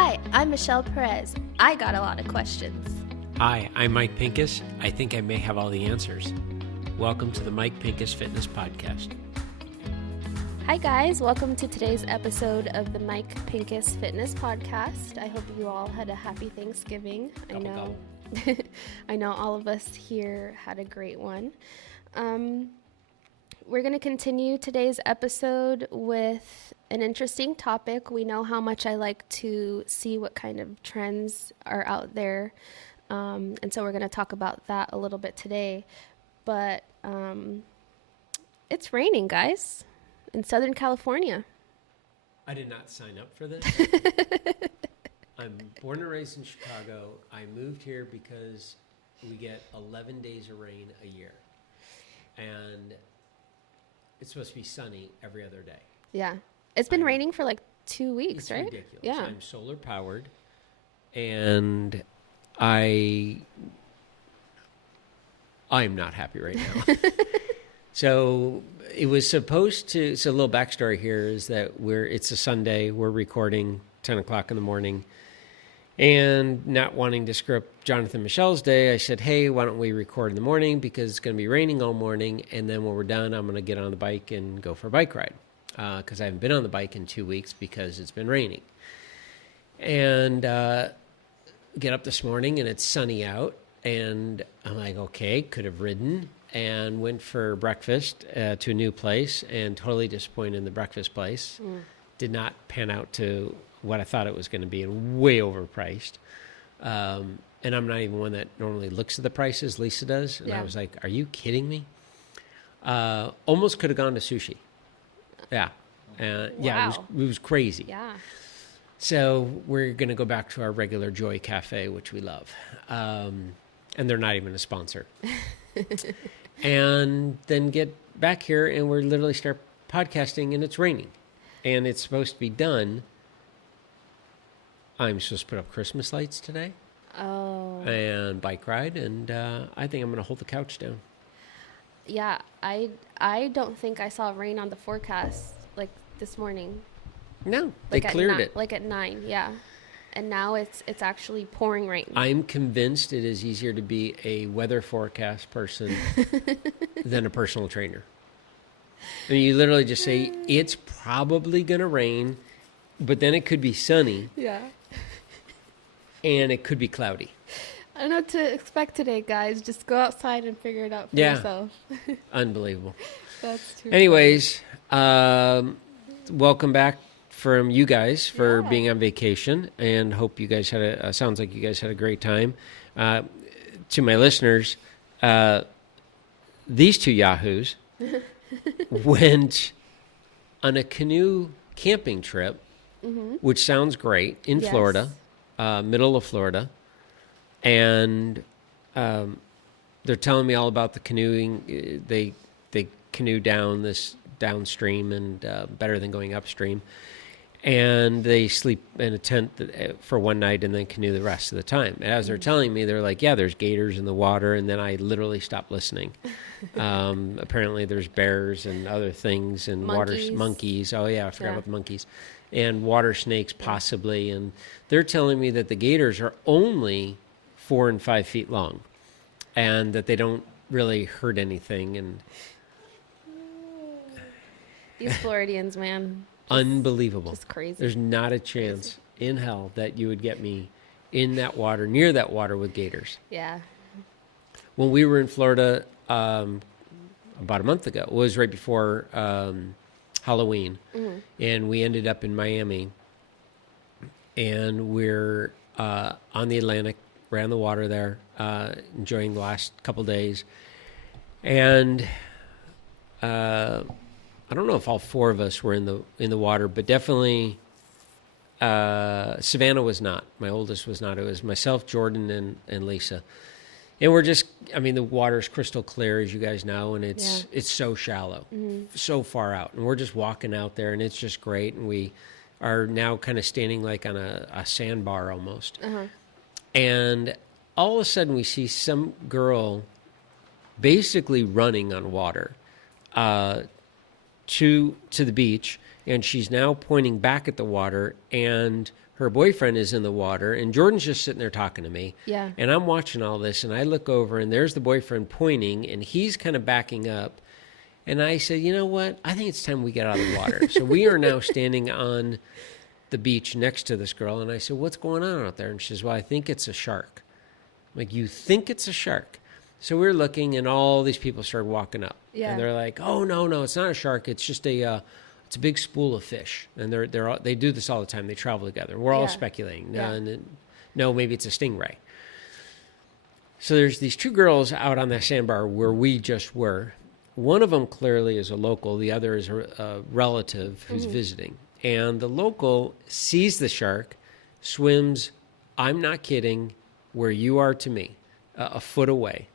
Hi, I'm Michelle Perez. I got a lot of questions. Hi, I'm Mike Pincus. I think I may have all the answers. Welcome to the Mike Pincus Fitness Podcast. Hi guys, welcome to today's episode of the Mike Pincus Fitness Podcast. I hope you all had a happy Thanksgiving. I know all of us here had a great one. We're going to continue today's episode with an interesting topic. We know how much I like to see what kind of trends are out there. And so we're going to talk about that a little bit today. But it's raining, guys, in Southern California. I did not sign up for this. I'm born and raised in Chicago. I moved here because we get 11 days of rain a year. And it's supposed to be sunny every other day. Yeah. It's been raining for like 2 weeks, right? It's ridiculous. Yeah. I'm solar powered. And I'm not happy right now. So it was supposed to, so a little backstory here is that it's a Sunday, we're recording 10 o'clock in the morning, and not wanting to screw up Jonathan and Michelle's day, I said, hey, why don't we record in the morning because it's going to be raining all morning, and then when we're done, I'm going to get on the bike and go for a bike ride because I haven't been on the bike in 2 weeks because it's been raining. And get up this morning, and it's sunny out, and I'm like, okay, could have ridden, and went for breakfast to a new place, and totally disappointed in the breakfast place. Did not pan out to what I thought it was going to be, and way overpriced. And I'm not even one that normally looks at the prices. Lisa does. And I was like, are you kidding me? Almost could have gone to sushi. Yeah. Wow. Yeah, it was crazy. Yeah. So we're going to go back to our regular Joy Cafe, which we love. And they're not even a sponsor. And then get back here, and we're literally start podcasting, and it's raining. And it's supposed to be done. I'm supposed to put up Christmas lights today. Oh. And bike ride, and I think I'm going to hold the couch down. Yeah, I don't think I saw rain on the forecast like this morning. No, they cleared it. Like at 9, yeah. And now it's actually pouring rain. I'm convinced it is easier to be a weather forecast person than a personal trainer. I mean, you literally just say, it's probably going to rain, but then it could be sunny. Yeah. And it could be cloudy. I don't know what to expect today, guys. Just go outside and figure it out for yourself. Unbelievable. That's true. Anyways, welcome back from you guys for being on vacation, and hope you guys had sounds like you guys had a great time. To my listeners, these two yahoos went on a canoe camping trip, which sounds great, in Florida, middle of Florida, and they're telling me all about the canoeing. They canoe downstream and better than going upstream. And they sleep in a tent for one night and then canoe the rest of the time. And as they're telling me, they're like, yeah, there's gators in the water. And then I literally stopped listening. Apparently there's bears and other things and monkeys. Oh, yeah, I forgot about the monkeys. And water snakes possibly. And they're telling me that the gators are only 4 and 5 feet long and that they don't really hurt anything. And These Floridians, man. Unbelievable. Just crazy. There's not a chance in hell that you would get me in that water, near that water with gators. Yeah. When we were in Florida about a month ago, it was right before Halloween, and we ended up in Miami, and we're on the Atlantic, ran the water there, enjoying the last couple days, and I don't know if all 4 of us were in the water, but definitely Savannah was not. My oldest was not. It was myself, Jordan, and Lisa. And we're just, I mean, the water's crystal clear, as you guys know, and it's so shallow, so far out. And we're just walking out there, and it's just great. And we are now kind of standing like on a sandbar almost. And all of a sudden we see some girl basically running on water to the beach, and she's now pointing back at the water, and her boyfriend is in the water, and Jordan's just sitting there talking to me. Yeah. And I'm watching all this, and I look over, and there's the boyfriend pointing, and he's kind of backing up. And I said, you know what? I think it's time we get out of the water. So we are now standing on the beach next to this girl, and I said, what's going on out there? And she says, well, I think it's a shark. I'm like, you think it's a shark? So we were looking, and all these people started walking up. Yeah. And they're like, oh, no, it's not a shark. It's just it's a big spool of fish. And they do this all the time. They travel together. We're all speculating. No, maybe it's a stingray. So there's these two girls out on that sandbar where we just were. One of them clearly is a local. The other is a relative who's visiting. And the local sees the shark, swims, I'm not kidding, where you are to me, a foot away,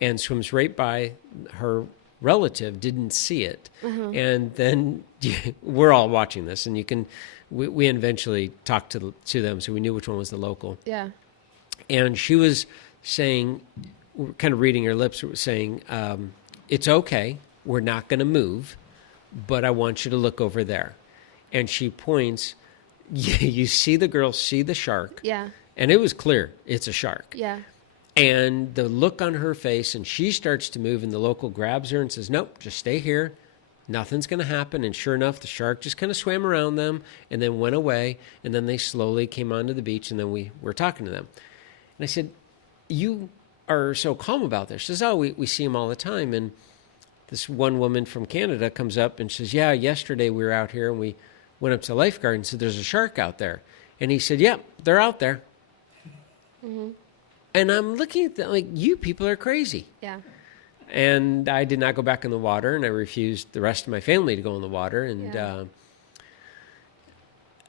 and swims right by. Her relative didn't see it. And then we're all watching this, and we eventually talked to them, so we knew which one was the local. Yeah. And she was saying, kind of reading her lips, saying, it's okay, we're not going to move, but I want you to look over there. And she points, you see the girl see the shark. Yeah. And it was clear, it's a shark. Yeah. And the look on her face, and she starts to move, and the local grabs her and says, nope, just stay here. Nothing's going to happen. And sure enough, the shark just kind of swam around them and then went away. And then they slowly came onto the beach, and then we were talking to them. And I said, you are so calm about this. She says, oh, we see him all the time. And this one woman from Canada comes up and says, yeah, yesterday we were out here, and we went up to the lifeguard and said, there's a shark out there. And he said, yep, they're out there. Mm-hmm. And I'm looking at them like, you people are crazy. Yeah. And I did not go back in the water, and I refused the rest of my family to go in the water. And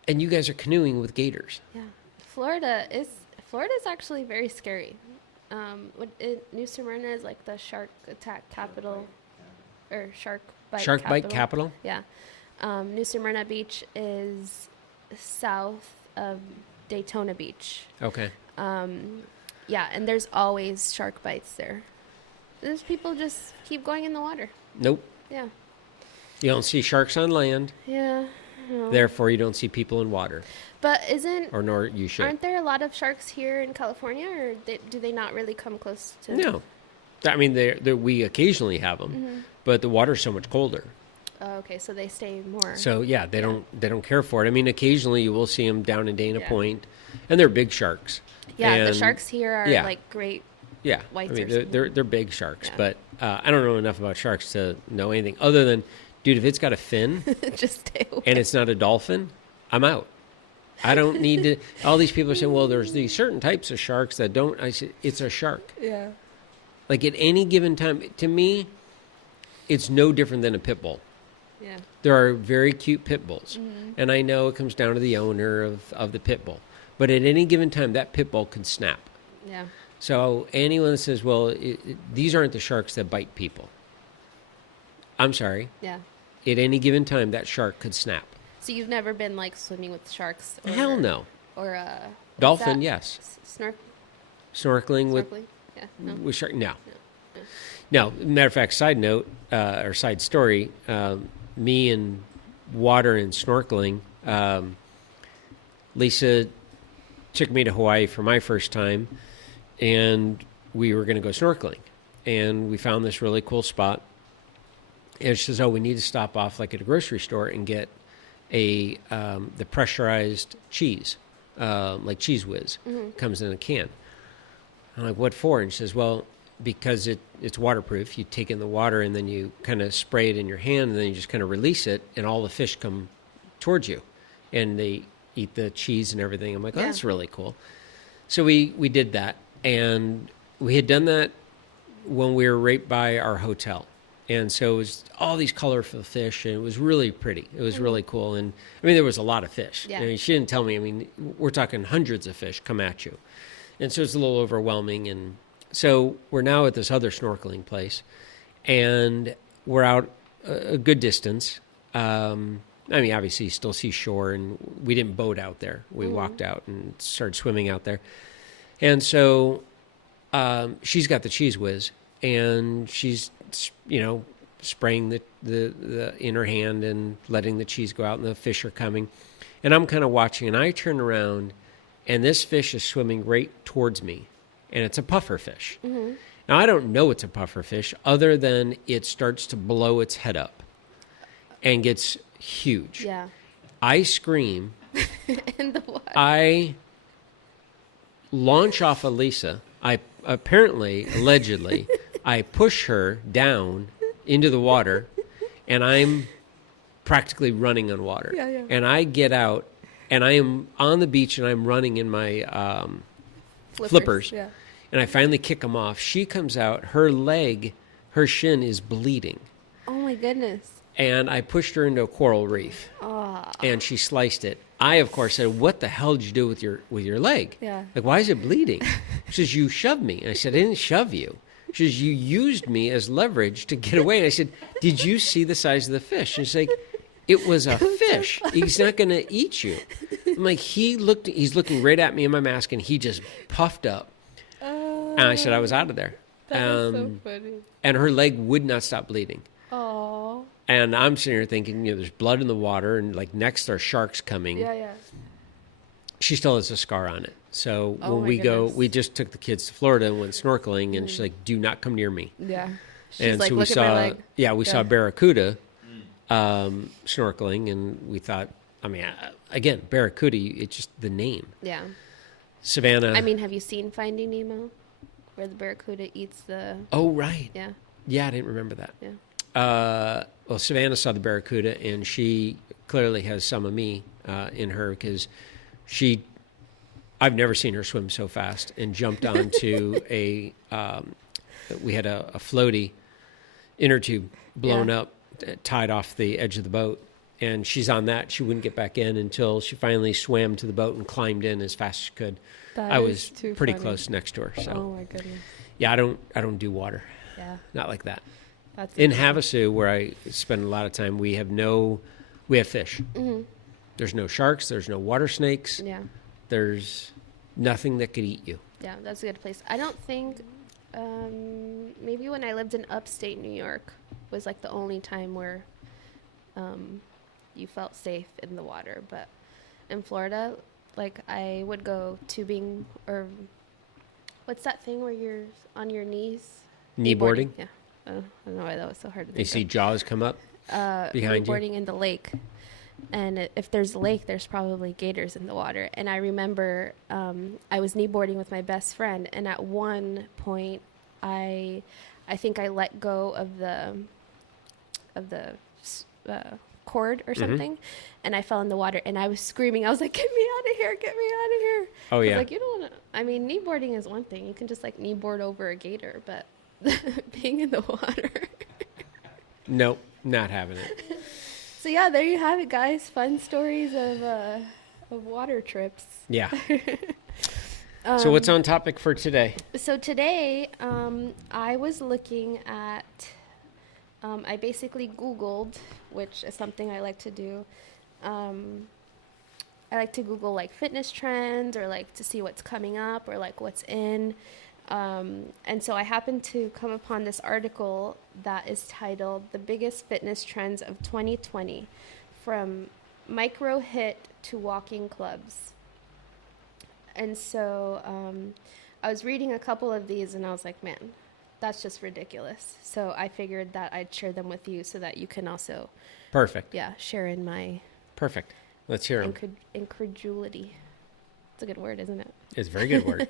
and you guys are canoeing with gators. Yeah. Florida is actually very scary. New Smyrna is like the shark attack capital, or shark bite capital. Yeah. New Smyrna Beach is south of Daytona Beach. Okay. Yeah, and there's always shark bites there. Those people just keep going in the water. Nope. Yeah. You don't see sharks on land. Yeah. No. Therefore, you don't see people in water. But nor you should. Aren't there a lot of sharks here in California, or do they not really come close to? No. I mean, we occasionally have them, but the water's so much colder. Oh, okay, so they stay more. So yeah, they don't care for it. I mean, occasionally you will see them down in Dana Point, and they're big sharks. Yeah, and the sharks here are like great. Yeah, whites. I mean, they're big sharks, but I don't know enough about sharks to know anything other than, dude, if it's got a fin, just stay away. And it's not a dolphin, I'm out. I don't need to. All these people are saying, well, there's these certain types of sharks that don't. I said, it's a shark. Yeah. Like at any given time, to me, it's no different than a pit bull. Yeah. There are very cute pit bulls, and I know it comes down to the owner of the pit bull. But at any given time, that pit bull can snap. Yeah. So anyone that says, well, these aren't the sharks that bite people. I'm sorry. Yeah. At any given time, that shark could snap. So you've never been like swimming with sharks? Hell no. Or dolphin, yes. Snorkeling with yeah, no. With shark, no. No, matter of fact, side note, or side story, me and water and snorkeling, Lisa took me to Hawaii for my first time, and we were going to go snorkeling. And we found this really cool spot. And she says, oh, we need to stop off like at a grocery store and get the pressurized cheese, like Cheese Whiz, comes in a can. I'm like, what for? And she says, well, because it's waterproof. You take in the water and then you kind of spray it in your hand and then you just kind of release it and all the fish come towards you and they eat the cheese and everything. I'm like, oh, that's really cool. So we did that, and we had done that when we were right by our hotel. And so it was all these colorful fish, and it was really pretty. It was really cool. And I mean, there was a lot of fish. Yeah. I mean, she didn't tell me. I mean, we're talking hundreds of fish come at you. And so it's a little overwhelming. And so we're now at this other snorkeling place, and we're out a good distance. I mean, obviously you still see shore, and we didn't boat out there. We walked out and started swimming out there. And so she's got the Cheese Whiz, and she's, spraying the in her hand and letting the cheese go out, and the fish are coming. And I'm kind of watching, and I turn around, and this fish is swimming right towards me, and it's a puffer fish. Mm-hmm. Now, I don't know it's a puffer fish other than it starts to blow its head up and gets huge. Yeah. I scream. In the water. I launch off of Lisa. Allegedly, I push her down into the water, and I'm practically running on water. Yeah, yeah. And I get out, and I am on the beach, and I'm running in my flippers. Yeah. And I finally kick them off. She comes out. Her leg, her shin is bleeding. Oh, my goodness. And I pushed her into a coral reef, and she sliced it. I, of course, said, "What the hell did you do with your leg? Yeah. Like, why is it bleeding?" She says, "You shoved me." And I said, "I didn't shove you." She says, "You used me as leverage to get away." And I said, "Did you see the size of the fish?" And she's like, "It was a fish. He's not going to eat you." I'm like, he's looking right at me in my mask, and he just puffed up. And I said, I was out of there. That is so funny. And her leg would not stop bleeding. Oh. And I'm sitting here thinking, there's blood in the water, and like next are sharks coming. Yeah, yeah. She still has a scar on it. So when we goodness. we just took the kids to Florida and went snorkeling, and she's like, "Do not come near me." Yeah. She's And like, so we look at my saw, leg. we saw barracuda snorkeling, and we thought, again, barracuda, it's just the name. Yeah. Savannah. Have you seen Finding Nemo? Where the barracuda eats the... Oh, right. Yeah. Yeah, I didn't remember that. Yeah. Well, Savannah saw the barracuda, and she clearly has some of me in her, because I've never seen her swim so fast, and jumped onto we had a floaty inner tube blown up, tied off the edge of the boat, and she's on that. She wouldn't get back in until she finally swam to the boat and climbed in as fast as she could. I was pretty close next to her. So. Oh my goodness. Yeah, I don't do water. Yeah. Not like that. That's in Havasu, where I spend a lot of time, we have fish. Mm-hmm. There's no sharks. There's no water snakes. Yeah. There's nothing that could eat you. Yeah, that's a good place. I don't think, maybe when I lived in upstate New York was like the only time where you felt safe in the water. But in Florida, like I would go tubing, or what's that thing where you're on your knees? Kneeboarding? Yeah. I don't know why that was so hard to think You see jaws come up behind you? Kneeboarding in the lake. And if there's a lake, there's probably gators in the water. And I remember I was kneeboarding with my best friend, and at one point, I think I let go of the cord or something, and I fell in the water, and I was screaming. I was like, "Get me out of here! Get me out of here!" Oh yeah. Like, you don't want to. Kneeboarding is one thing. You can just like kneeboard over a gator, but being in the water. Nope, not having it. So yeah, there you have it, guys. Fun stories of water trips. Yeah. So what's on topic for today? So today, I was looking at. I basically Googled, which is something I like to do. I like to Google like fitness trends, or like to see what's coming up, or like what's in. And so I happened to come upon this article that is titled "The Biggest Fitness Trends of 2020, From Micro Hit to Walking Clubs." And so I was reading a couple of these, and I was like, man, that's just ridiculous. So I figured that I'd share them with you so that you can also... Perfect. Yeah, share in my... Perfect. Let's hear them. Incredulity. It's a good word, isn't it? It's a very good word.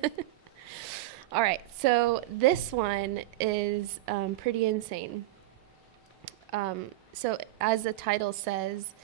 All right, so this one is pretty insane. So as the title says,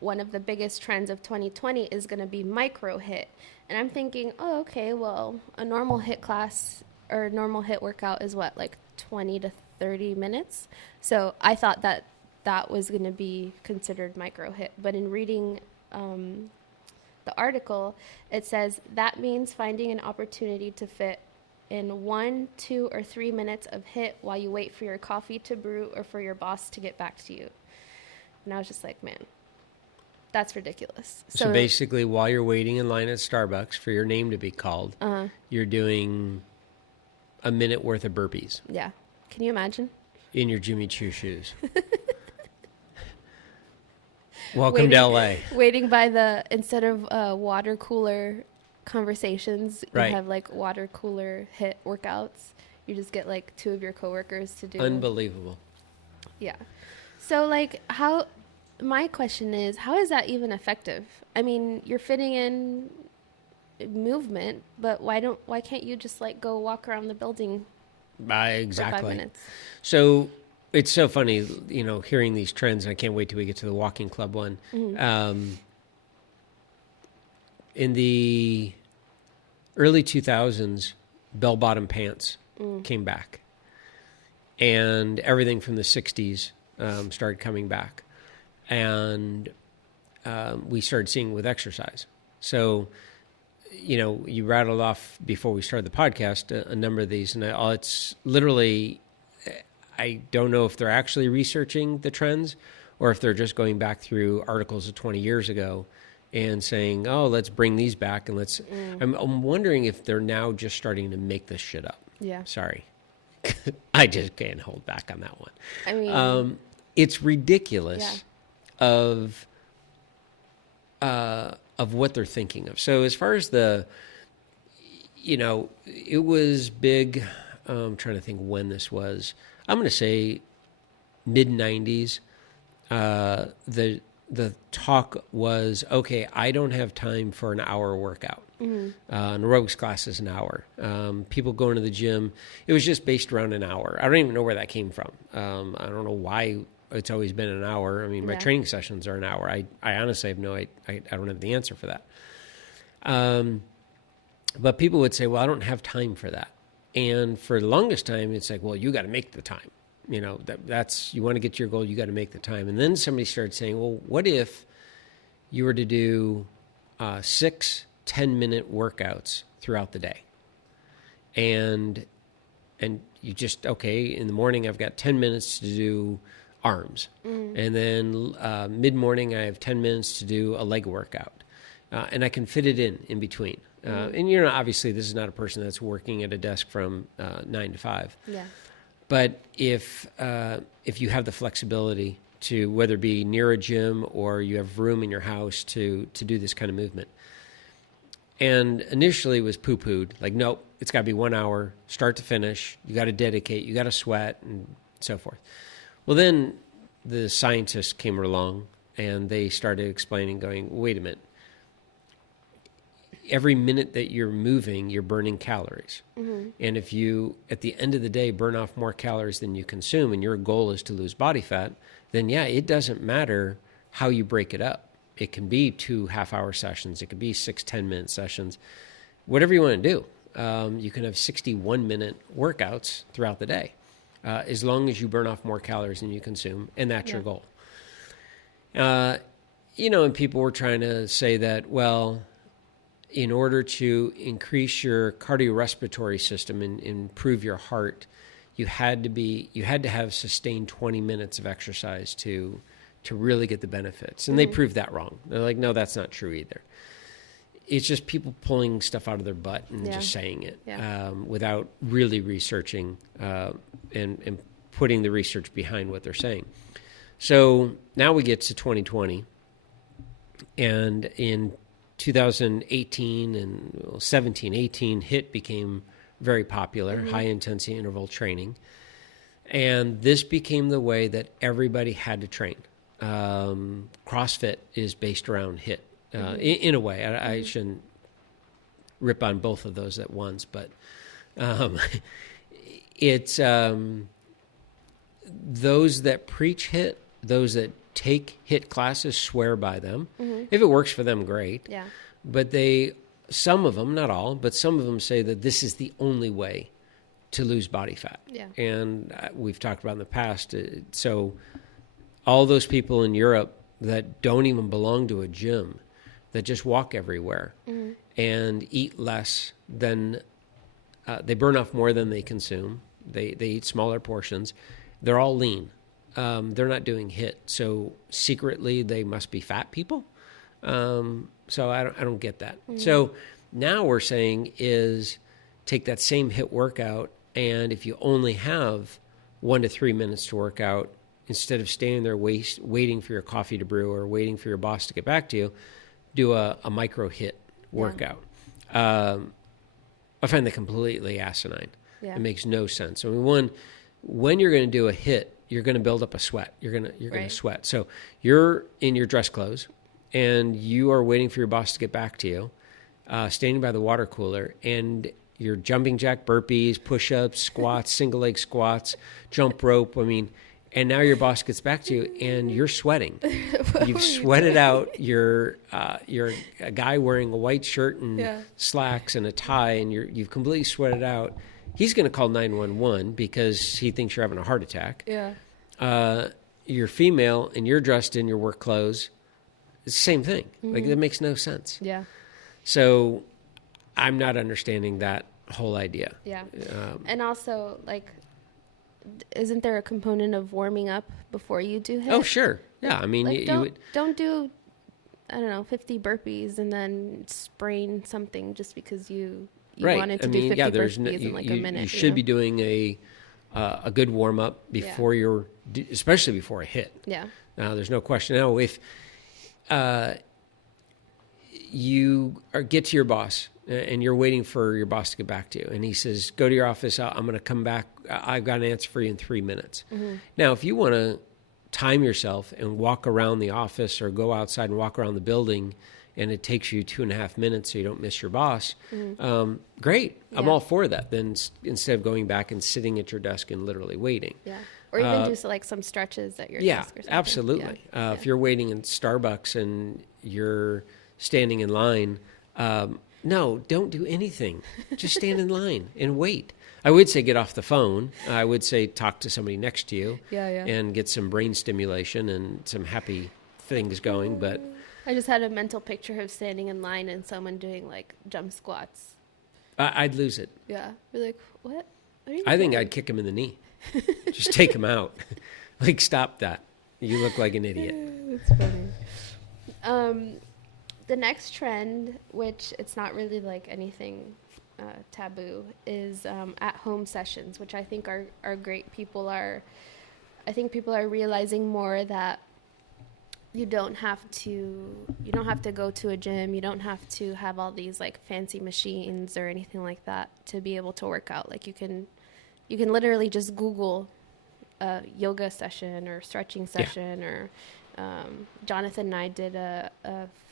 one of the biggest trends of 2020 is going to be micro hit. And I'm thinking, oh, okay, well, a normal hit class or normal hit workout is what, like 20 to 30 minutes? So I thought that that was going to be considered micro hit. But in reading the article, it says that means finding an opportunity to fit in 1, 2, or 3 minutes of hit while you wait for your coffee to brew or for your boss to get back to you. And I was just like, man, that's ridiculous. So basically, while you're waiting in line at Starbucks for your name to be called, you're doing a minute worth of burpees. Yeah. Can you imagine? In your Jimmy Choo shoes. Welcome to LA. Waiting by the, instead of water cooler conversations, you Right. have like water cooler hit workouts. You just get like 2 of your coworkers to do. Unbelievable. Yeah. So like my question is, how is that even effective? I mean, you're fitting in movement, but why can't you just like go walk around the building Exactly. for 5 minutes? So it's so funny, hearing these trends. And I can't wait till we get to the walking club one. In the early 2000s, bell-bottom pants came back, and everything from the 60s started coming back, and we started seeing it with exercise. So, you rattled off before we started the podcast a number of these, and it's literally, I don't know if they're actually researching the trends or if they're just going back through articles of 20 years ago and saying, oh, let's bring these back, and let's. I'm wondering if they're now just starting to make this shit up. Yeah. Sorry. I just can't hold back on that one. I mean, it's ridiculous of what they're thinking of. So as far as it was big. I'm trying to think when this was. I'm going to say mid 90s. The talk was, okay, I don't have time for an hour workout. An aerobics class is an hour. People going to the gym, it was just based around an hour. I don't even know where that came from. I don't know why it's always been an hour. I mean, my training sessions are an hour. I honestly have I don't have the answer for that. But people would say, well, I don't have time for that. And for the longest time, it's like, well, you got to make the time. That's, you want to get to your goal, you got to make the time. And then somebody started saying, well, what if you were to do 6 10-minute workouts throughout the day? And you just, okay, in the morning I've got 10 minutes to do arms. And then mid-morning I have 10 minutes to do a leg workout. And I can fit it in between. And, obviously this is not a person that's working at a desk from 9 to 5. yeah. But if you have the flexibility to, whether it be near a gym or you have room in your house to do this kind of movement. And initially it was poo-pooed, like, nope, it's got to be 1 hour, start to finish. You got to dedicate, you got to sweat, and so forth. Well, then the scientists came along and they started explaining, going, wait a minute. Every minute that you're moving, you're burning calories. And if you, at the end of the day, burn off more calories than you consume, and your goal is to lose body fat, then it doesn't matter how you break it up. It can be 2 half-hour sessions. It could be 6 10-minute sessions. Whatever you want to do. You can have 61-minute workouts throughout the day, as long as you burn off more calories than you consume, and that's your goal. And people were trying to say that, well, in order to increase your cardiorespiratory system and improve your heart, you had to have sustained 20 minutes of exercise to really get the benefits. And they proved that wrong. They're like, no, that's not true either. It's just people pulling stuff out of their butt and just saying it without really researching and putting the research behind what they're saying. So now we get to 2020, and in 2018 and 17, 18, HIIT became very popular, high-intensity interval training. And this became the way that everybody had to train. CrossFit is based around HIIT in a way. I shouldn't rip on both of those at once, but it's those that preach HIIT, those that take HIIT classes swear by them. If it works for them, great. Yeah. But some of them, not all, but some of them say that this is the only way to lose body fat. Yeah. And we've talked about in the past. So all those people in Europe that don't even belong to a gym, that just walk everywhere and eat less than, they burn off more than they consume. They eat smaller portions. They're all lean. They're not doing HIIT. So secretly they must be fat people. So I don't get that. So now we're saying is take that same HIIT workout, and if you only have 1 to 3 minutes to work out, instead of standing there waiting for your coffee to brew or waiting for your boss to get back to you, do a micro hit workout. I find that completely asinine. Yeah. It makes no sense. I mean, when you're going to do a hit, you're going to build up a sweat. You're going to sweat. So you're in your dress clothes and you are waiting for your boss to get back to you, standing by the water cooler, and you're jumping jack burpees, push-ups, squats, single leg squats, jump rope. I mean, and now your boss gets back to you and you're sweating. You've sweated out. You're a guy wearing a white shirt and slacks and a tie, and you've completely sweated out. He's going to call 911 because he thinks you're having a heart attack. Yeah. You're female and you're dressed in your work clothes. It's the same thing. Mm-hmm. Like, that makes no sense. Yeah. So I'm not understanding that whole idea. Yeah. And also, like, isn't there a component of warming up before you do HIIT? Oh, sure. Yeah. I mean, like, don't do, I don't know, 50 burpees and then sprain something just because you wanted to do 50 burpees in like a minute. You should be doing a good warm up before especially before a hit. Yeah. Now, there's no question. Now, if you get to your boss and you're waiting for your boss to get back to you, and he says, "Go to your office. I'm going to come back. I've got an answer for you in 3 minutes." Mm-hmm. Now, if you want to time yourself and walk around the office or go outside and walk around the building, and it takes you 2.5 minutes so you don't miss your boss, great. Yeah. I'm all for that. Then instead of going back and sitting at your desk and literally waiting. Yeah. Or even do like some stretches at your desk or something. Absolutely. Yeah. If you're waiting in Starbucks and you're standing in line, no, don't do anything. Just stand in line and wait. I would say get off the phone. I would say talk to somebody next to you and get some brain stimulation and some happy things going. But I just had a mental picture of standing in line and someone doing like jump squats. I'd lose it. Yeah. Be like, what? I think I'd kick him in the knee. Just take him out. Like, stop that. You look like an idiot. That's funny. The next trend, which it's not really like anything taboo, is at-home sessions, which I think are great. I think people are realizing more that you don't have to go to a gym. You don't have to have all these like fancy machines or anything like that to be able to work out. Like, you can literally just Google a yoga session or stretching session or Jonathan and I did a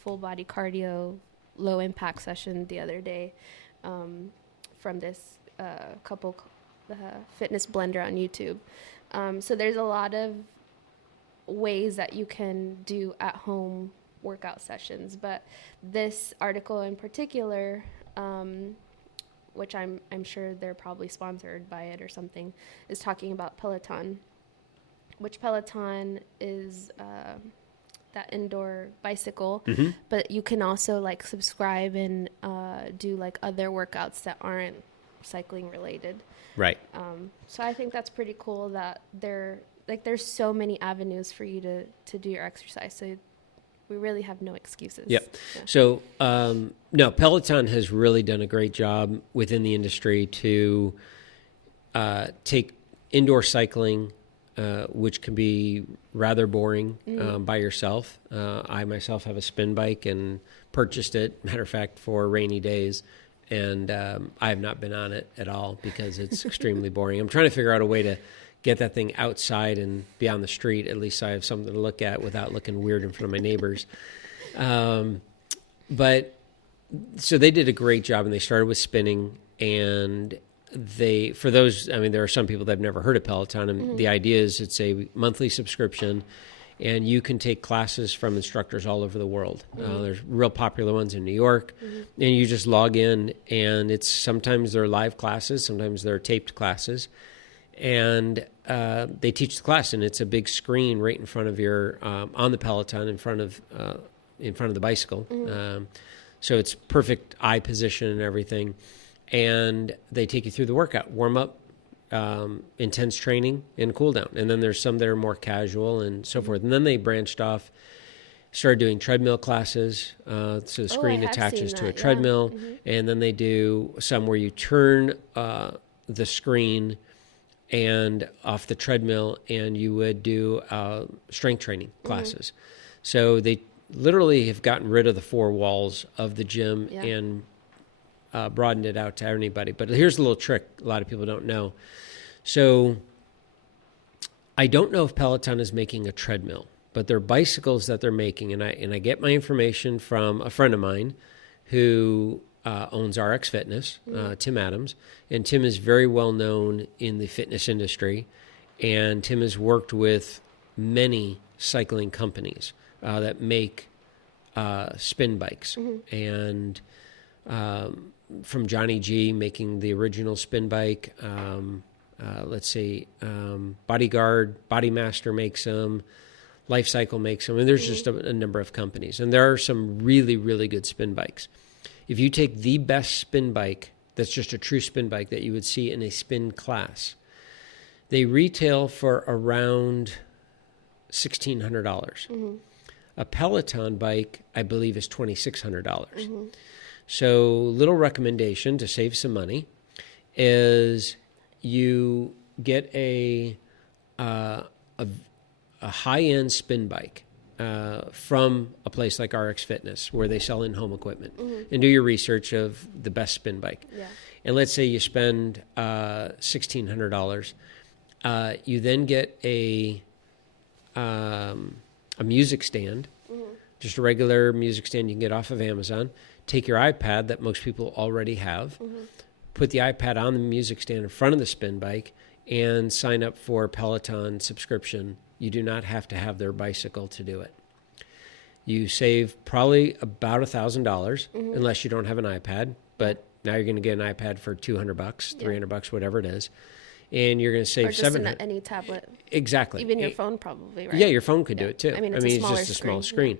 full body cardio low impact session the other day from this couple fitness blender on YouTube. So there's a lot of ways that you can do at home workout sessions, but this article in particular, which I'm sure they're probably sponsored by it or something, is talking about Peloton, which Peloton is that indoor bicycle, but you can also like subscribe and do like other workouts that aren't cycling related. Right. So I think that's pretty cool that there's so many avenues for you to do your exercise. So we really have no excuses. Yep. Yeah. So, no, Peloton has really done a great job within the industry to take indoor cycling, which can be rather boring by yourself. I myself have a spin bike and purchased it, matter of fact, for rainy days. And I have not been on it at all because it's extremely boring. I'm trying to figure out a way to get that thing outside and be on the street. At least I have something to look at without looking weird in front of my neighbors. But so they did a great job, and they started with spinning. And there are some people that have never heard of Peloton. And the idea is it's a monthly subscription, and you can take classes from instructors all over the world. There's real popular ones in New York, and you just log in, and sometimes they're live classes, sometimes they're taped classes. And they teach the class, and it's a big screen right in front of your on the Peloton in front of the bicycle. So it's perfect eye position and everything. And they take you through the workout, warm up, intense training, and cool down. And then there's some that are more casual and so forth. And then they branched off, started doing treadmill classes. So the screen attaches to a treadmill, and then they do some where you turn the screen and off the treadmill, and you would do strength training classes. So they literally have gotten rid of the four walls of the gym and broadened it out to anybody. But here's a little trick a lot of people don't know. So I don't know if Peloton is making a treadmill, but they're bicycles that they're making. And I get my information from a friend of mine who owns RX Fitness, Tim Adams. And Tim is very well known in the fitness industry. And Tim has worked with many cycling companies that make spin bikes. And from Johnny G making the original spin bike, let's see, Bodyguard, Bodymaster makes them, Life Cycle makes them, and there's just a number of companies. And there are some really, really good spin bikes. If you take the best spin bike, that's just a true spin bike that you would see in a spin class, they retail for around $1,600. A Peloton bike, I believe, is $2,600. So little recommendation to save some money is you get a high-end spin bike from a place like RX Fitness where they sell in-home equipment, and do your research of the best spin bike. And let's say you spend $1,600. You then get a music stand, just a regular music stand you can get off of Amazon. Take your iPad that most people already have, put the iPad on the music stand in front of the spin bike, and sign up for a Peloton subscription. You do not have to have their bicycle to do it. You save probably about $1,000 unless you don't have an iPad, but now you're going to get an iPad for $200, $300, whatever it is. And you're going to save $700. Any tablet. Exactly. Even your phone probably, right? Yeah, your phone could do it too. I mean, it's just a small screen.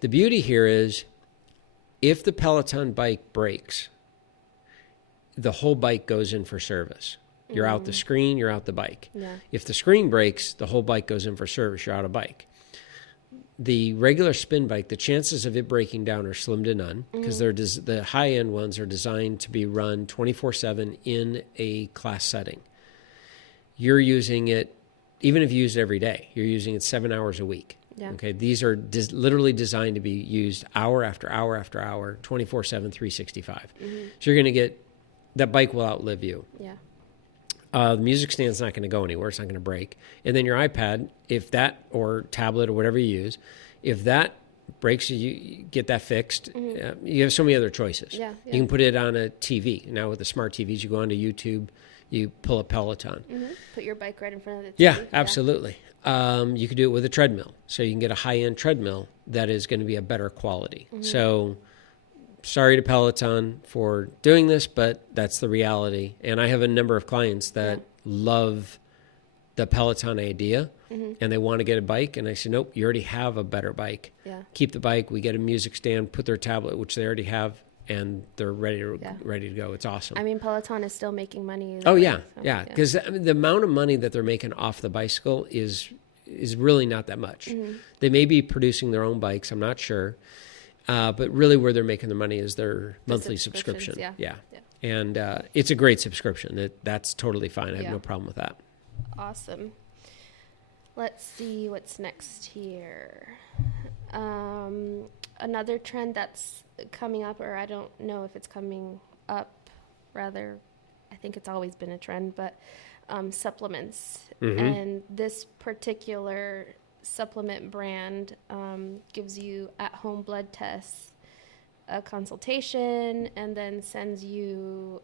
The beauty here is if the Peloton bike breaks, the whole bike goes in for service. You're out the screen, you're out the bike. If the screen breaks, the whole bike goes in for service, you're out of bike. The regular spin bike, the chances of it breaking down are slim to none because the high-end ones are designed to be run 24/7 in a class setting. You're using it, even if you use it every day, you're using it 7 hours a week. Okay, these are literally designed to be used hour after hour after hour, 24/7, 365. So you're going to get, that bike will outlive you. The music stand's not going to go anywhere. It's not going to break. And then your iPad, if that, or tablet or whatever you use, if that breaks, you get that fixed. You have so many other choices. You can put it on a TV. Now with the smart TVs, you go onto YouTube, you pull a Peloton. Put your bike right in front of the TV. Yeah, absolutely. You could do it with a treadmill. So you can get a high-end treadmill that is going to be a better quality. So sorry to Peloton for doing this, but that's the reality. And I have a number of clients that love the Peloton idea and they want to get a bike. And I said, nope, you already have a better bike. Keep the bike. We get a music stand, put their tablet, which they already have, and they're ready to go. It's awesome. I mean, Peloton is still making money. Because the amount of money that they're making off the bicycle is really not that much. They may be producing their own bikes. I'm not sure. But really where they're making the money is their monthly subscription. And it's a great subscription. That's totally fine. I have no problem with that. Awesome. Let's see what's next here. Another trend that's coming up, or I don't know if it's coming up, rather, I think it's always been a trend, but supplements. And this particular supplement brand gives you at-home blood tests, a consultation, and then sends you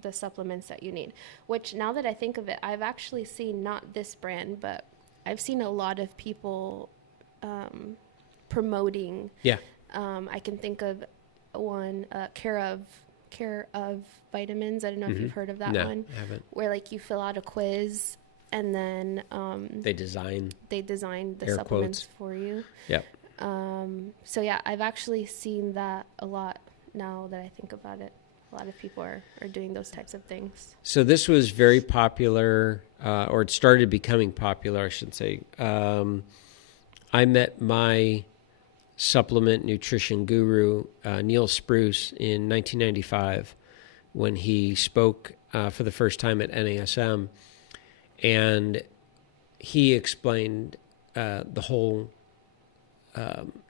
the supplements that you need. Which, now that I think of it, I've actually seen, not this brand, but I've seen a lot of people promoting. I can think of one, Care of Vitamins. I don't know if you've heard of that one. I haven't. Where like you fill out a quiz and then they design the supplements for you. So yeah, I've actually seen that a lot now that I think about it. A lot of people are doing those types of things. So this was very popular, or it started becoming popular, I should say. I met my supplement nutrition guru, Neil Spruce, in 1995 when he spoke for the first time at NASM, and he explained the whole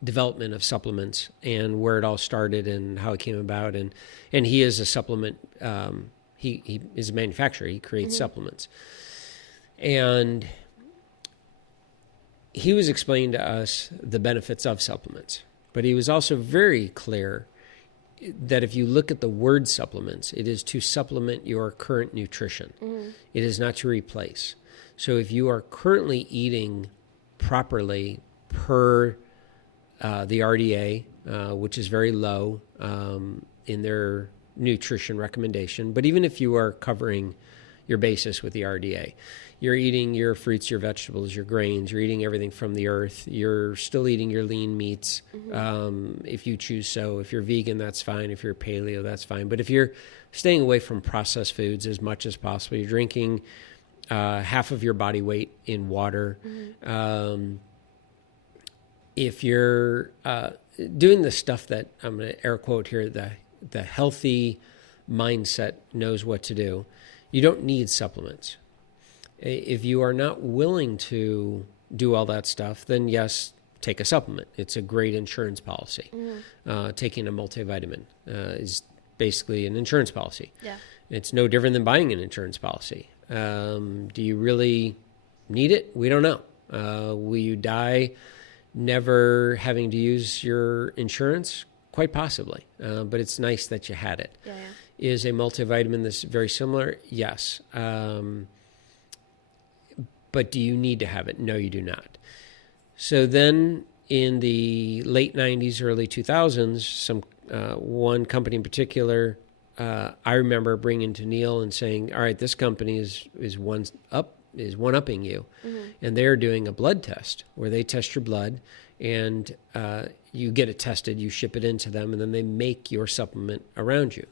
development of supplements and where it all started and how it came about. And he is a supplement. He is a manufacturer. He creates supplements. And he was explaining to us the benefits of supplements. But he was also very clear that if you look at the word supplements, it is to supplement your current nutrition. It is not to replace. So if you are currently eating properly per the RDA, which is very low in their nutrition recommendation, but even if you are covering your basis with the RDA, you're eating your fruits, your vegetables, your grains, you're eating everything from the earth, you're still eating your lean meats, if you choose so. If you're vegan, that's fine. If you're paleo, that's fine. But if you're staying away from processed foods as much as possible, you're drinking half of your body weight in water. If you're doing the stuff that I'm going to air quote here, the healthy mindset knows what to do, you don't need supplements. If you are not willing to do all that stuff, then yes, take a supplement. It's a great insurance policy. Taking a multivitamin is basically an insurance policy. Yeah. It's no different than buying an insurance policy. Do you really need it? We don't know. Will you die never having to use your insurance? Quite possibly. But it's nice that you had it. Yeah. Is a multivitamin that's very similar? Yes. But do you need to have it? No, you do not. So then in the late 90s, early 2000s, one company in particular, I remember bringing to Neil and saying, all right, this company is one-upping you. And they're doing a blood test where they test your blood and you get it tested, you ship it into them, and then they make your supplement around you.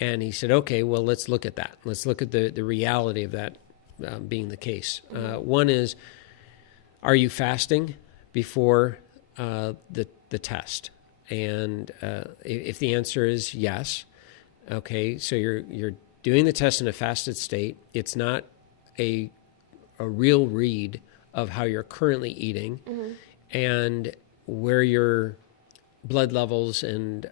And he said, okay, well, let's look at that. Let's look at the reality of that being the case. One is, are you fasting before the test? And if the answer is yes, okay, so you're doing the test in a fasted state. It's not a real read of how you're currently eating and where your blood levels and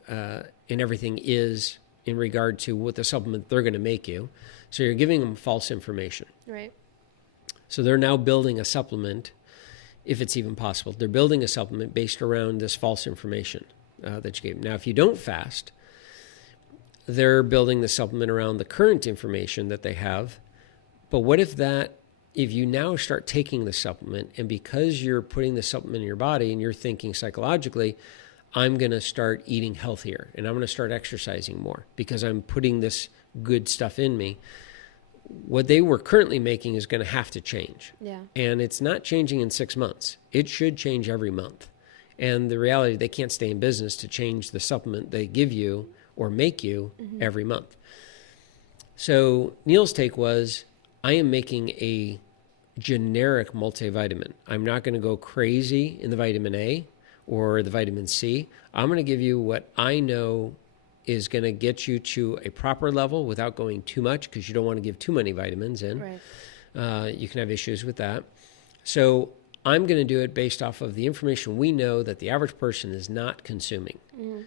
everything is in regard to what the supplement they're going to make you. So you're giving them false information. Right. So they're now building a supplement, if it's even possible. They're building a supplement based around this false information that you gave them. Now, if you don't fast, they're building the supplement around the current information that they have. But what if you now start taking the supplement, and because you're putting the supplement in your body and you're thinking psychologically, I'm going to start eating healthier and I'm going to start exercising more because I'm putting this good stuff in me, what they were currently making is going to have to change. Yeah. And it's not changing in 6 months. It should change every month. And the reality, they can't stay in business to change the supplement they give you or make you every month. So Neil's take was, I am making a generic multivitamin. I'm not going to go crazy in the vitamin A or the vitamin C. I'm going to give you what I know is going to get you to a proper level without going too much, because you don't want to give too many vitamins in. Right. You can have issues with that. So I'm going to do it based off of the information we know that the average person is not consuming.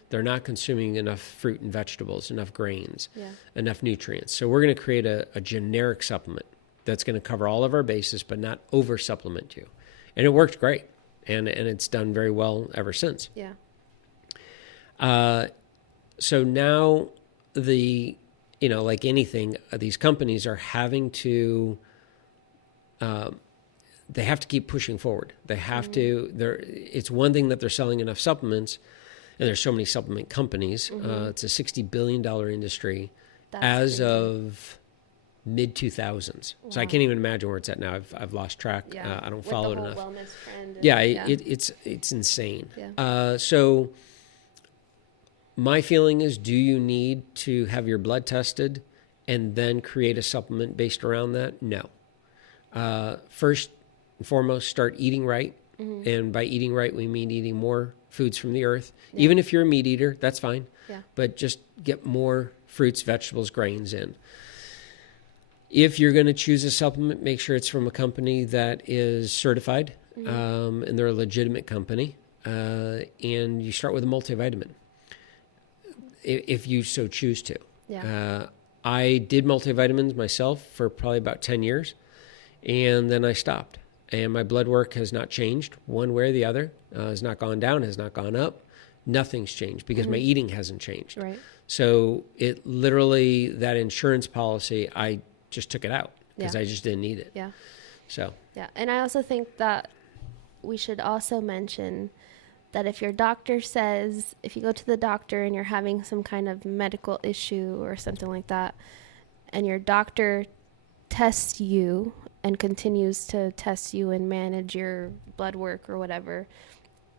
They're not consuming enough fruit and vegetables, enough grains, enough nutrients. So we're going to create a generic supplement that's going to cover all of our bases but not over-supplement you. And it worked great. And it's done very well ever since. Yeah. So now like anything, these companies are having to, they have to keep pushing forward. They have to, it's one thing that they're selling enough supplements, and there's so many supplement companies. It's a $60 billion industry. That's as crazy. Of mid-2000s. Wow. So I can't even imagine where it's at now. I've lost track. Yeah. I don't With follow the it whole enough. wellness trend and- Yeah, it's insane. Yeah. So my feeling is, do you need to have your blood tested and then create a supplement based around that? No. First and foremost, start eating right. And by eating right, we mean eating more foods from the earth. Yeah. Even if you're a meat eater, that's fine. Yeah. But just get more fruits, vegetables, grains in. If you're going to choose a supplement, make sure it's from a company that is certified, and they're a legitimate company. And you start with a multivitamin, if you so choose to. Yeah. I did multivitamins myself for probably about 10 years, and then I stopped. And my blood work has not changed one way or the other. Has not gone down, has not gone up. Nothing's changed because my eating hasn't changed. Right. So it literally, that insurance policy, I just took it out because Yeah. I just didn't need it. Yeah. So, Yeah. And I also think that we should also mention that if your doctor says, if you go to the doctor and you're having some kind of medical issue or something like that, and your doctor tests you and continues to test you and manage your blood work or whatever,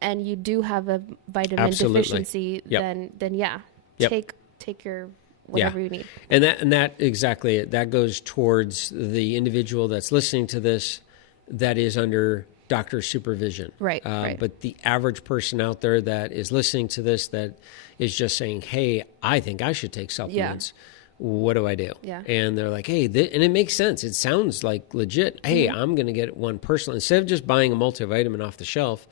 and you do have a vitamin Absolutely. deficiency, Yep. then yeah, Yep. take your whatever you need. And that exactly it. That goes towards the individual that's listening to this that is under doctor supervision. Right, right. But the average person out there that is listening to this that is just saying, hey, I think I should take supplements. What do I do? Yeah. And they're like, hey, and it makes sense. It sounds like legit. Hey, I'm going to get one personal. Instead of just buying a multivitamin off the shelf,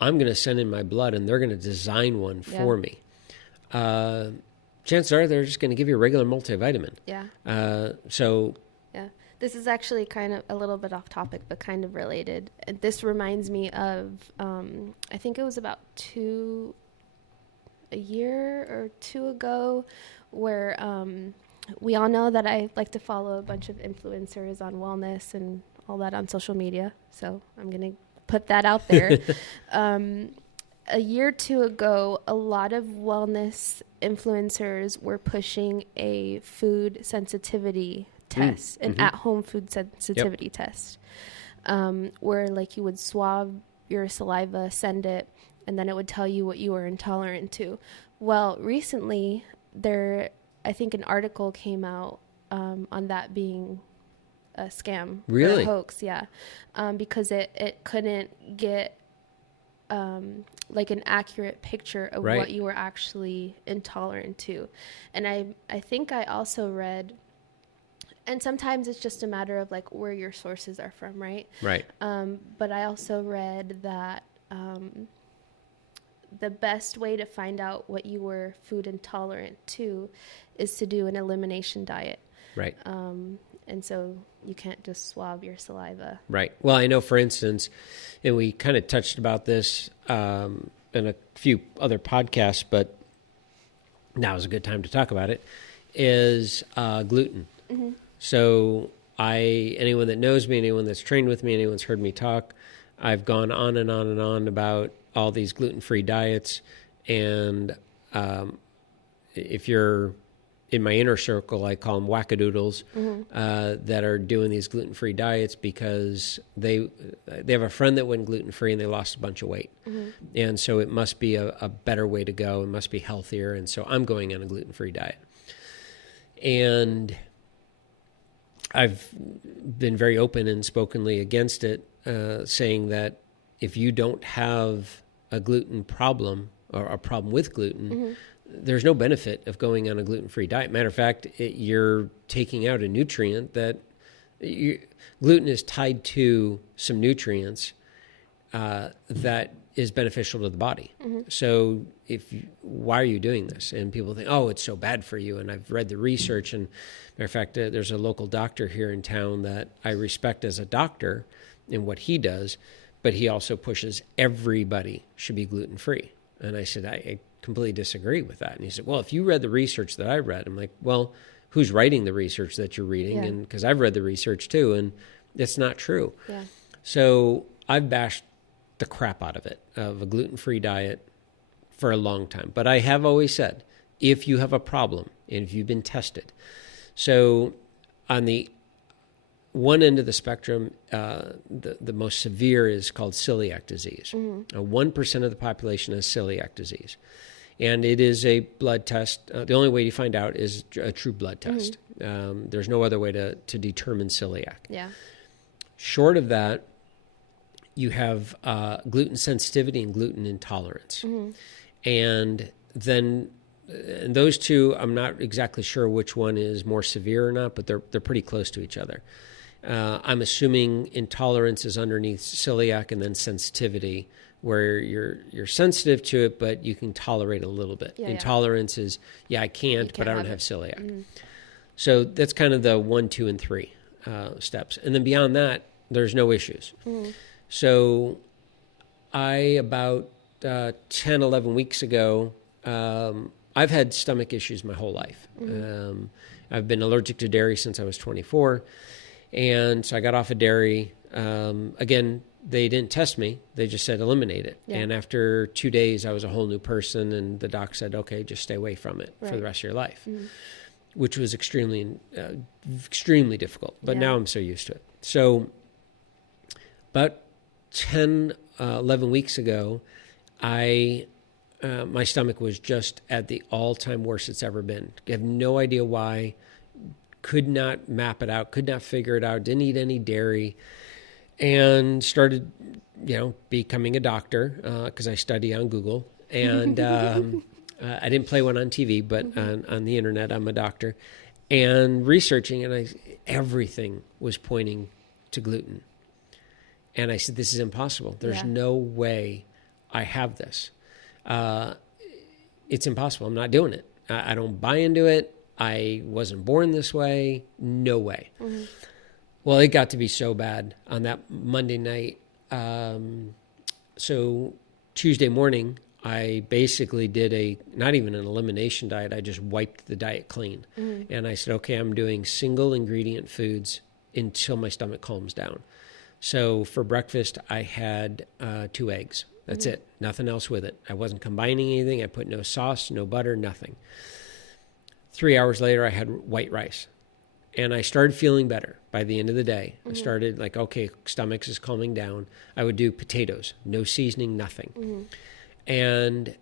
I'm going to send in my blood and they're going to design one for me. Chances are they're just going to give you a regular multivitamin. Yeah. So Yeah. This is actually kind of a little bit off topic, but kind of related. This reminds me of, I think it was about a year or two ago, where we all know that I like to follow a bunch of influencers on wellness and all that on social media. So I'm going to put that out there. A year or two ago, a lot of wellness influencers were pushing a food sensitivity test, an at-home food sensitivity test, where like you would swab your saliva, send it, and then it would tell you what you were intolerant to. Well, recently I think an article came out on that being a scam, Really? or a hoax, because it couldn't get like an accurate picture of what you were actually intolerant to. And I think I also read, and sometimes it's just a matter of like where your sources are from, right? Right. But I also read that the best way to find out what you were food intolerant to is to do an elimination diet. Right. And so you can't just swab your saliva. Right. Well, I know, for instance, and we kind of touched about this in a few other podcasts, but now is a good time to talk about it, is gluten. Mm-hmm. So anyone that knows me, anyone that's trained with me, anyone's heard me talk, I've gone on and on and on about all these gluten-free diets. And if you're in my inner circle, I call them wackadoodles, that are doing these gluten-free diets because they have a friend that went gluten-free and they lost a bunch of weight. And so it must be a better way to go. It must be healthier. And so I'm going on a gluten-free diet. And I've been very open and spokenly against it, saying that if you don't have a gluten problem or a problem with gluten, there's no benefit of going on a gluten-free diet. Matter of fact, you're taking out a nutrient that gluten is tied to some nutrients that is beneficial to the body. So why are you doing this? And people think, oh, it's so bad for you. And I've read the research. And matter of fact, there's a local doctor here in town that I respect as a doctor in what he does, but he also pushes everybody should be gluten-free. And I said, I completely disagree with that. And he said, well, if you read the research that I read, I'm like, well, who's writing the research that you're reading? And because I've read the research too, and it's not true. Yeah. So I've bashed the crap out of it, of a gluten-free diet for a long time. But I have always said, if you have a problem and if you've been tested. So on the one end of the spectrum, the most severe is called celiac disease. 1% of the population has celiac disease. And it is a blood test. The only way you find out is a true blood test. There's no other way to determine celiac. Yeah. Short of that, you have gluten sensitivity and gluten intolerance. And then and those two, I'm not exactly sure which one is more severe or not, but they're pretty close to each other. I'm assuming intolerance is underneath celiac, and then sensitivity, where you're sensitive to it, but you can tolerate it a little bit. Yeah, Intolerance is, I can't, but I don't have celiac. Mm-hmm. So that's kind of the 1, 2, and 3 steps. And then beyond that, there's no issues. Mm-hmm. So about 10, 11 weeks ago, I've had stomach issues my whole life. Mm-hmm. I've been allergic to dairy since I was 24. And so I got off of dairy. Again, they didn't test me. They just said eliminate it. Yeah. And after 2 days, I was a whole new person. And the doc said, okay, just stay away from it for the rest of your life, which was extremely difficult. But now I'm so used to it. So about 10, 11 weeks ago, my stomach was just at the all-time worst it's ever been. I have no idea why. Could not map it out, could not figure it out, didn't eat any dairy, and started, becoming a doctor because I study on Google. And I didn't play one on TV, but on the internet, I'm a doctor. And researching, and everything was pointing to gluten. And I said, this is impossible. There's no way I have this. It's impossible. I'm not doing it. I don't buy into it. I wasn't born this way. No way. Mm-hmm. Well, it got to be so bad on that Monday night. So Tuesday morning, I basically did not even an elimination diet. I just wiped the diet clean. Mm-hmm. And I said, okay, I'm doing single ingredient foods until my stomach calms down. So for breakfast, I had 2 eggs. That's it. Nothing else with it. I wasn't combining anything. I put no sauce, no butter, nothing. 3 hours later, I had white rice. And I started feeling better by the end of the day. Mm-hmm. I started okay, stomach is calming down. I would do potatoes, no seasoning, nothing. Mm-hmm. And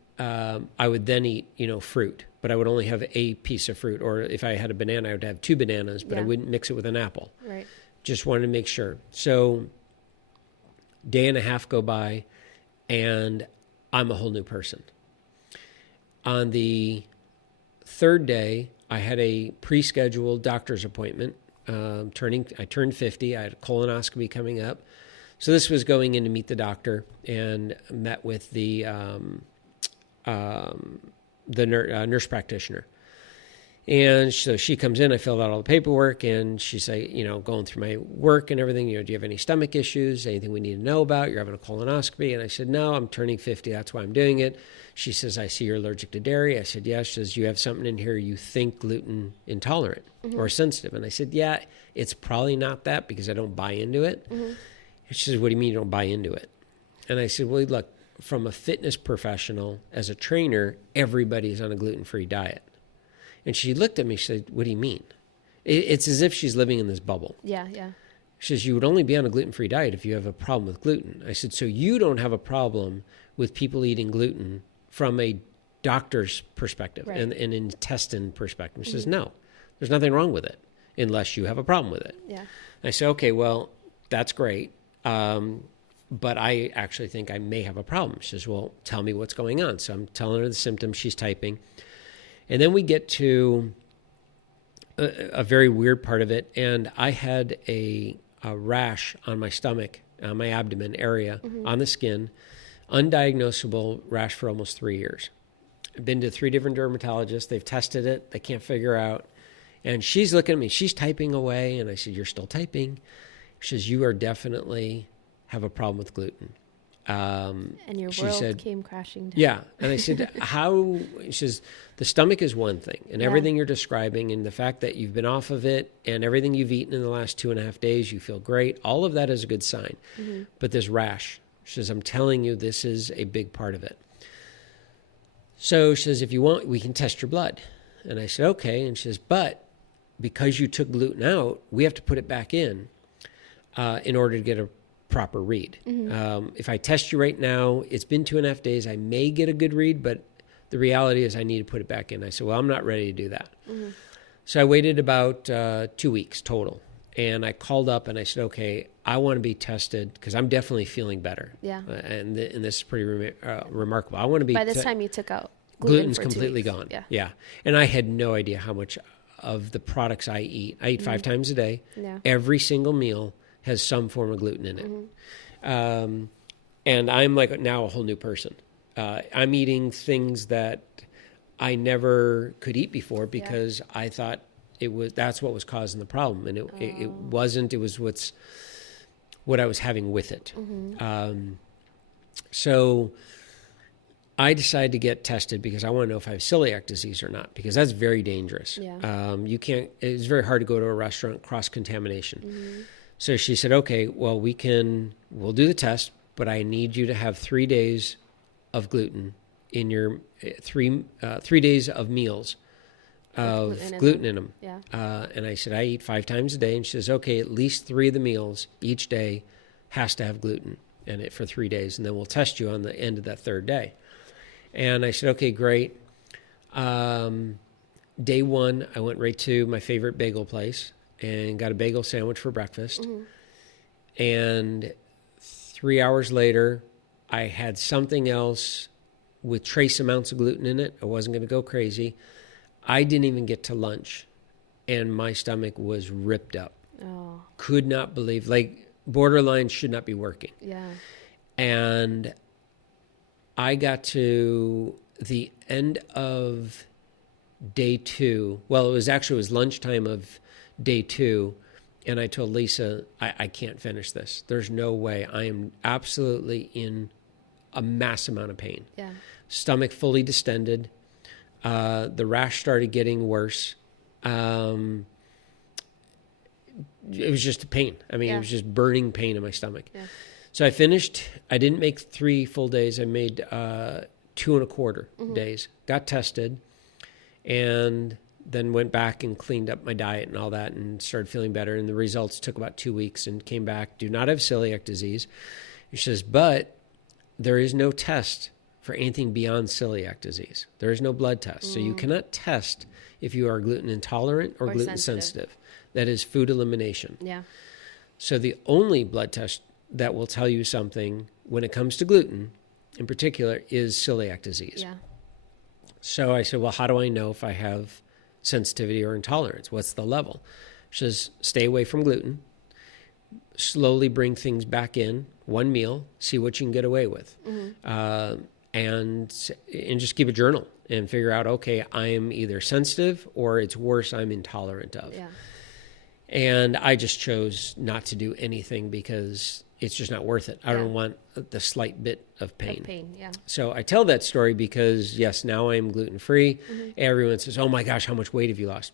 I would then eat, fruit. But I would only have a piece of fruit. Or if I had a banana, I would have 2 bananas, but I wouldn't mix it with an apple. Right. Just wanted to make sure. So day and a half go by, and I'm a whole new person. On the 3rd day, I had a pre-scheduled doctor's appointment. I turned 50. I had a colonoscopy coming up. So this was going in to meet the doctor, and met with the nurse practitioner. And so she comes in, I filled out all the paperwork, and she's like, going through my work and everything, do you have any stomach issues, anything we need to know about? You're having a colonoscopy. And I said, no, I'm turning 50. That's why I'm doing it. She says, I see you're allergic to dairy. I said, yes. She says, you have something in here you think gluten intolerant or sensitive. And I said, yeah, it's probably not that because I don't buy into it. Mm-hmm. And she says, what do you mean you don't buy into it? And I said, well, look, from a fitness professional, as a trainer, everybody's on a gluten-free diet. And she looked at me, she said, what do you mean? It's as if she's living in this bubble. Yeah, yeah. She says, you would only be on a gluten-free diet if you have a problem with gluten. I said, so you don't have a problem with people eating gluten from a doctor's perspective and an intestine perspective? She says, no, there's nothing wrong with it unless you have a problem with it. Yeah. And I said, okay, well, that's great. But I actually think I may have a problem. She says, well, tell me what's going on. So I'm telling her the symptoms. She's typing. And then we get to a very weird part of it. And I had a rash on my stomach, my abdomen area, on the skin, undiagnosable rash for almost 3 years. I've been to 3 different dermatologists. They've tested it. They can't figure out. And she's looking at me. She's typing away. And I said, you're still typing? She says, you are definitely have a problem with gluten. And your world came crashing down. Yeah. And I said, how? She says, the stomach is one thing, and everything you're describing, and the fact that you've been off of it, and everything you've eaten in the last 2.5 days, you feel great. All of that is a good sign. Mm-hmm. But this rash, she says, I'm telling you, this is a big part of it. So she says, if you want, we can test your blood. And I said, okay. And she says, but because you took gluten out, we have to put it back in order to get a proper read. Mm-hmm. If I test you right now, it's been 2.5 days. I may get a good read, but the reality is I need to put it back in. I said, well, I'm not ready to do that. Mm-hmm. So I waited about 2 weeks total. And I called up and I said, okay, I want to be tested because I'm definitely feeling better. Yeah. And this is pretty remarkable. I want to be. By this time you took out Gluten's for 2 completely weeks. gone. Yeah. Yeah. And I had no idea how much of the products I eat. I eat 5 times a day. Yeah. Every single meal has some form of gluten in it. And I'm like now a whole new person. I'm eating things that I never could eat before because I thought that's what was causing the problem. And it wasn't, it was what I was having with it. So I decided to get tested because I want to know if I have celiac disease or not, because that's very dangerous. Yeah. It's very hard to go to a restaurant, cross-contamination. So she said, okay, well, we'll do the test, but I need you to have 3 days of gluten in your 3 days of meals of gluten in them. Yeah. And I said, I eat 5 times a day. And she says, okay, at least 3 of the meals each day has to have gluten in it for 3 days. And then we'll test you on the end of that 3rd day. And I said, okay, great. Day 1, I went right to my favorite bagel place and got a bagel sandwich for breakfast. And 3 hours later, I had something else with trace amounts of gluten in it. I wasn't going to go crazy. I didn't even get to lunch, and my stomach was ripped up. Oh. Could not believe, like, borderline should not be working. Yeah. And I got to the end of day 2. Well, it was lunchtime of day 2. And I told Lisa, I can't finish this. There's no way. I am absolutely in a mass amount of pain. Yeah. Stomach fully distended. The rash started getting worse. It was just a pain. I mean, It was just burning pain in my stomach. Yeah. So I finished. I didn't make 3 full days. I made 2.25 days. Got tested, and then went back and cleaned up my diet and all that and started feeling better. And the results took about 2 weeks and came back. Do not have celiac disease. She says, but there is no test for anything beyond celiac disease. There is no blood test. So you cannot test if you are gluten intolerant or gluten sensitive. That is food elimination. Yeah. So the only blood test that will tell you something when it comes to gluten in particular is celiac disease. Yeah. So I said, well, how do I know if I have sensitivity or intolerance? What's the level? She says, stay away from gluten, slowly bring things back in, 1 meal, see what you can get away with. And just keep a journal and figure out, okay, I am either sensitive or it's worse, I'm intolerant of. Yeah. And I just chose not to do anything because it's just not worth it. I don't want the slight bit of pain. Yeah. So I tell that story because, yes, now I am gluten-free. Everyone says, oh, my gosh, how much weight have you lost?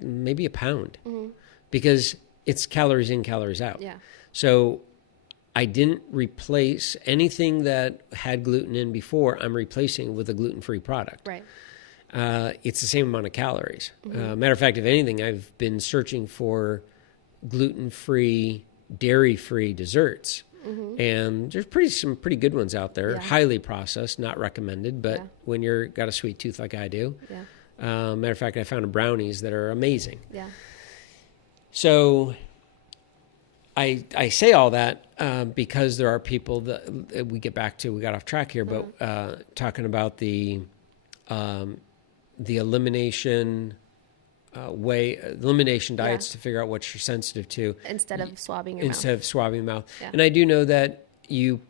Maybe a pound because it's calories in, calories out. Yeah. So I didn't replace anything that had gluten in before. I'm replacing with a gluten-free product. Right. It's the same amount of calories. Matter of fact, if anything, I've been searching for gluten-free, dairy-free desserts. And there's some pretty good ones out there. Yeah. Highly processed, not recommended. But when you're got a sweet tooth like I do, matter of fact, I found brownies that are amazing. Yeah. So I say all that because there are people that we got off track here, but talking about the elimination elimination diets to figure out what you're sensitive to Instead of swabbing your mouth. Yeah. And I do know that you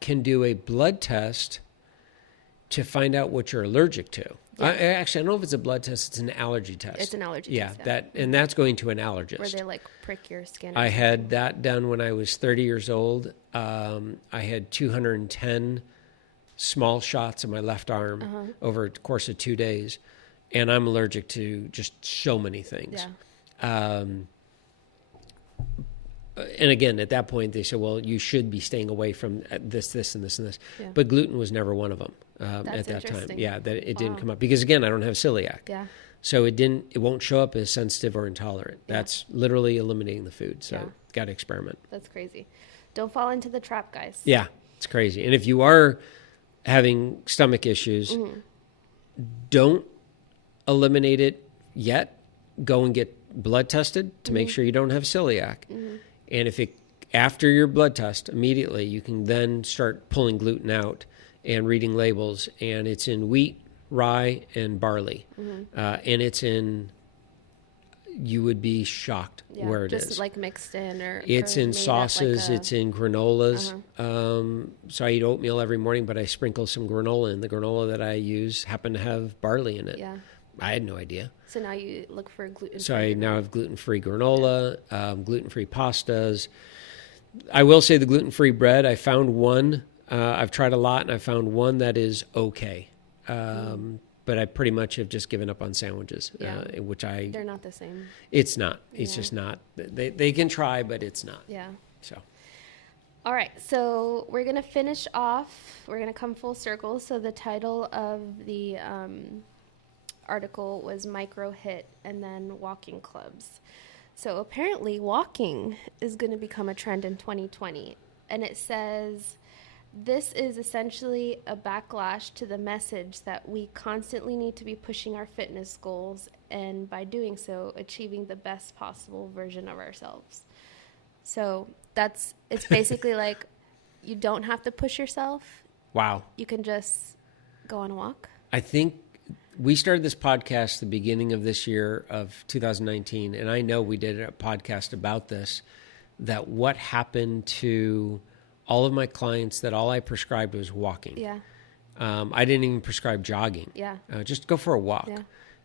can do a blood test to find out what you're allergic to. Yeah. I don't know if it's a blood test, it's an allergy test. It's an allergy test. And that's going to an allergist. Where they like prick your skin. I had that done when I was 30 years old. I had 210 small shots in my left arm over a course of 2 days. And I'm allergic to just so many things. Yeah. And again, at that point, they said, well, you should be staying away from this, and this, and this. Yeah. But gluten was never one of them at that time. Yeah, that it didn't come up. Because, again, I don't have celiac. Yeah. So it won't show up as sensitive or intolerant. Yeah. That's literally eliminating the food. So got to experiment. That's crazy. Don't fall into the trap, guys. Yeah, it's crazy. And if you are having stomach issues, don't eliminate it yet. Go and get blood tested to make sure you don't have celiac. And after your blood test, immediately you can then start pulling gluten out and reading labels. And it's in wheat, rye, and barley. Mm-hmm. And it's in, you would be shocked where it just is. like mixed in, or it's or in made at sauces, like it's in granolas. Uh-huh. So I eat oatmeal every morning, but I sprinkle some granola in. The granola that I use happened to have barley in it. Yeah. I had no idea. So now you look for gluten-free. So I now have gluten-free granola, gluten-free pastas. I will say the gluten-free bread, I found one. I've tried a lot, and I found one that is okay. But I pretty much have just given up on sandwiches, which They're not the same. It's not. It's just not. They can try, but it's not. Yeah. So. All right, so we're going to finish off. We're going to come full circle. So the title of the article was Micro Hit and then walking clubs. So apparently walking is going to become a trend in 2020. And it says, this is essentially a backlash to the message that we constantly need to be pushing our fitness goals, and by doing so, achieving the best possible version of ourselves. So it's basically like, you don't have to push yourself. Wow. You can just go on a walk. I think we started this podcast the beginning of this year of 2019, and I know we did a podcast about this, that what happened to all of my clients that all I prescribed was walking. Yeah. I didn't even prescribe jogging. Yeah. Just go for a walk.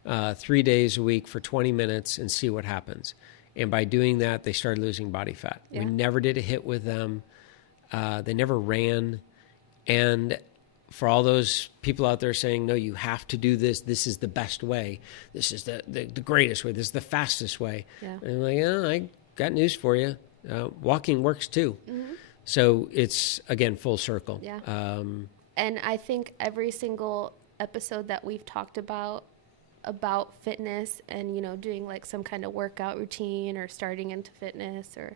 Yeah. 3 days a week for 20 minutes and see what happens. And by doing that, they started losing body fat. Yeah. We never did a hit with them. They never ran. And for all those people out there saying, no, you have to do this. This is the best way. This is the greatest way. This is the fastest way. Yeah. And I'm like, oh, I got news for you. Walking works too. Mm-hmm. So it's, again, full circle. Yeah. And I think every single episode that we've talked about fitness and, doing like some kind of workout routine or starting into fitness, or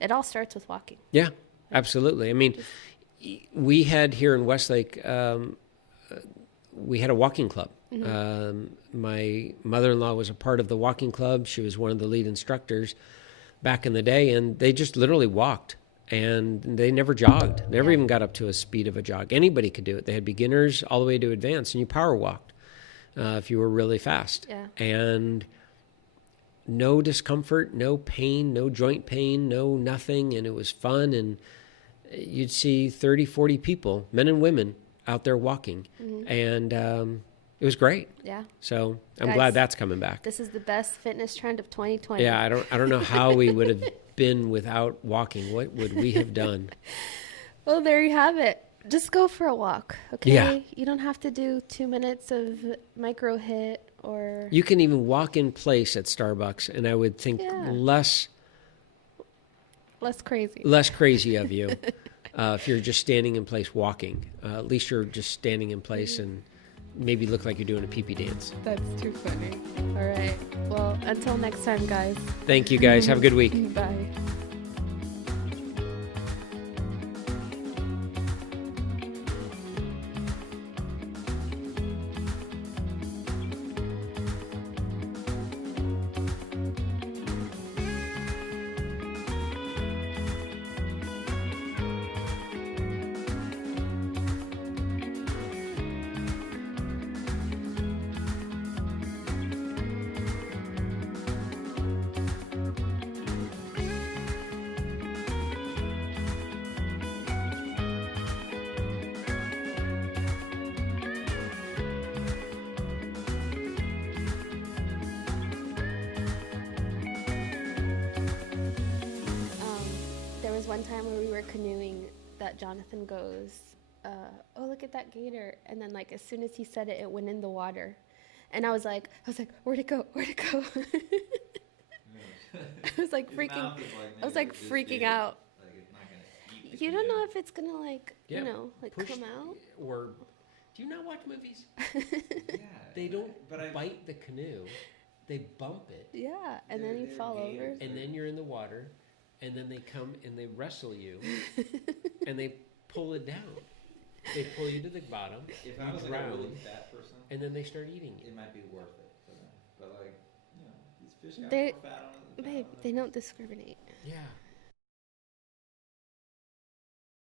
it all starts with walking. Yeah, absolutely. I mean, we had here in Westlake, we had a walking club. Mm-hmm. My mother-in-law was a part of the walking club. She was one of the lead instructors back in the day, and they just literally walked. And they never jogged, never even got up to a speed of a jog. Anybody could do it. They had beginners all the way to advanced, and you power walked if you were really fast. Yeah. And no discomfort, no pain, no joint pain, no nothing. And it was fun. And you'd see 30, 40 people, men and women, out there walking. Mm-hmm. And it was great. Yeah. So I'm glad that's coming back. This is the best fitness trend of 2020. Yeah, I don't know how we would have been without walking. What would we have done? Well, there you have it. Just go for a walk, okay? Yeah. You don't have to do 2 minutes of micro hit or... You can even walk in place at Starbucks, and I would think less crazy of you if you're just standing in place walking. At least you're just standing in place and maybe look like you're doing a pee-pee dance. That's too funny. All right. Well, until next time, guys. Thank you, guys. Have a good week. Bye. One time where we were canoeing that Jonathan goes, oh, look at that gator. And then like as soon as he said it, it went in the water. And I was like, where'd it go? Where'd it go? I was like freaking out. Like, you don't know if it's gonna come out. Or do you not watch movies? They don't bite the canoe. They bump it. Yeah, and then you fall over. And then you're in the water. And then they come and they wrestle you, and they pull it down. They pull you to the bottom. If I was like a really fat person, and then they start eating you. It might be worth it for them. But these fish got more fat on it. They don't discriminate. Yeah.